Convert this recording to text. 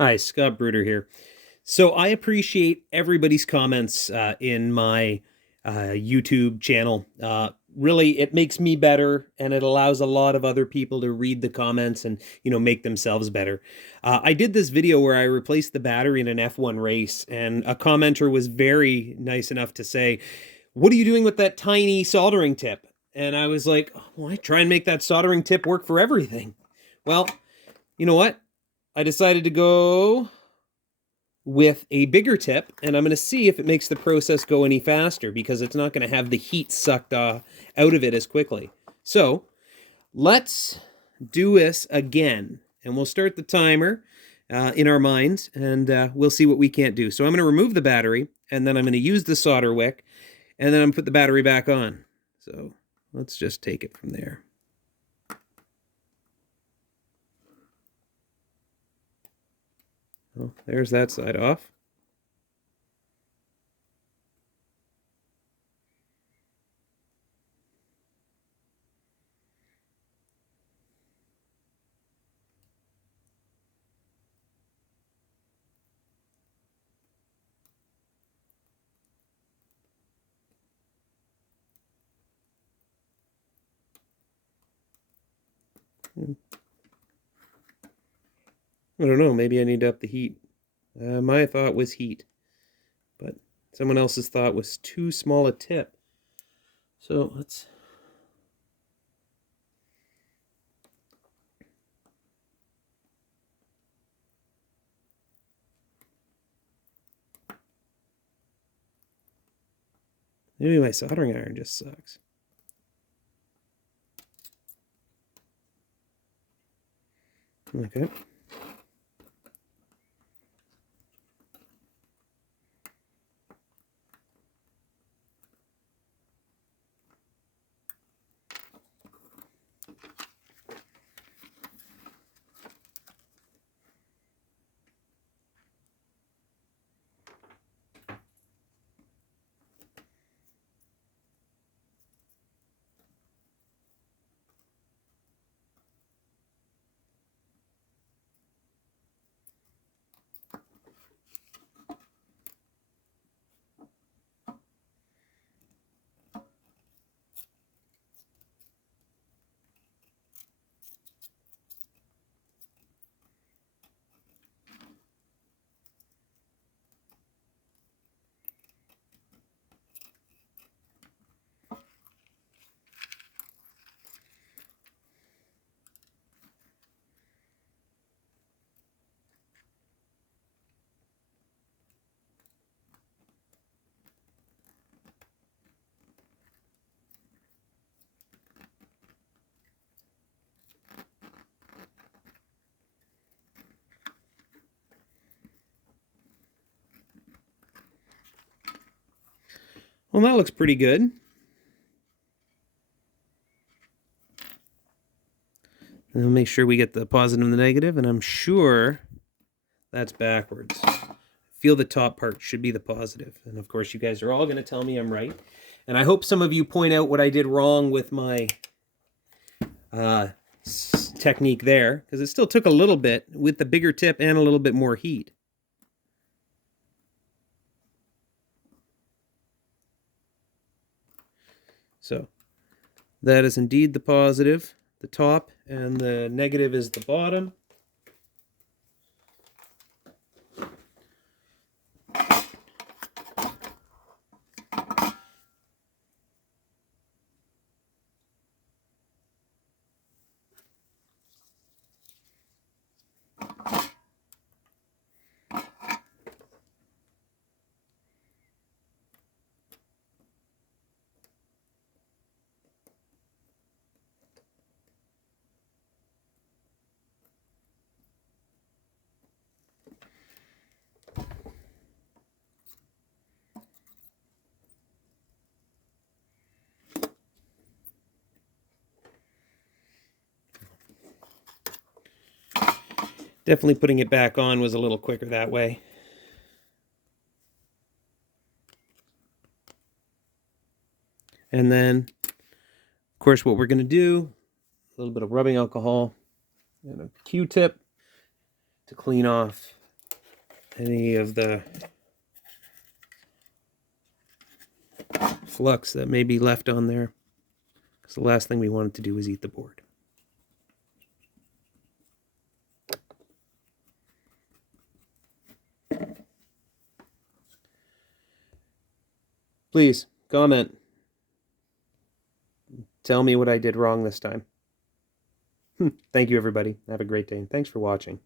Hi, Scott Bruder here. So I appreciate everybody's comments in my YouTube channel. Really, it makes me better, and it allows a lot of other people to read the comments and make themselves better. I did this video where I replaced the battery in an F1 race, and a commenter was very nice enough to say, "What are you doing with that tiny soldering tip?" And I was like, "Well, I try and make that soldering tip work for everything." Well, you know what? I decided to go with a bigger tip, and I'm going to see if it makes the process go any faster because it's not going to have the heat sucked out of it as quickly. So let's do this again, and we'll start the timer in our minds, and we'll see what we can't do. So I'm going to remove the battery, and then I'm going to use the solder wick, and then I'm going to put the battery back on. So let's just take it from there. Oh, there's that side off. I don't know, maybe I need to up the heat. My thought was heat, but someone else's thought was too small a tip. So let's... Maybe my soldering iron just sucks. Okay. Well, that looks pretty good. And we'll make sure we get the positive and the negative, and I'm sure that's backwards. Feel the top part should be the positive. And of course, you guys are all going to tell me I'm right. And I hope some of you point out what I did wrong with my technique there, because it still took a little bit with the bigger tip and a little bit more heat. So that is indeed the positive, the top, and the negative is the bottom. Definitely putting it back on was a little quicker that way. And then, of course, what we're going to do, a little bit of rubbing alcohol and a Q-tip to clean off any of the flux that may be left on there, because the last thing we wanted to do is eat the board. Please comment. Tell me what I did wrong this time. Thank you, everybody. Have a great day, and thanks for watching.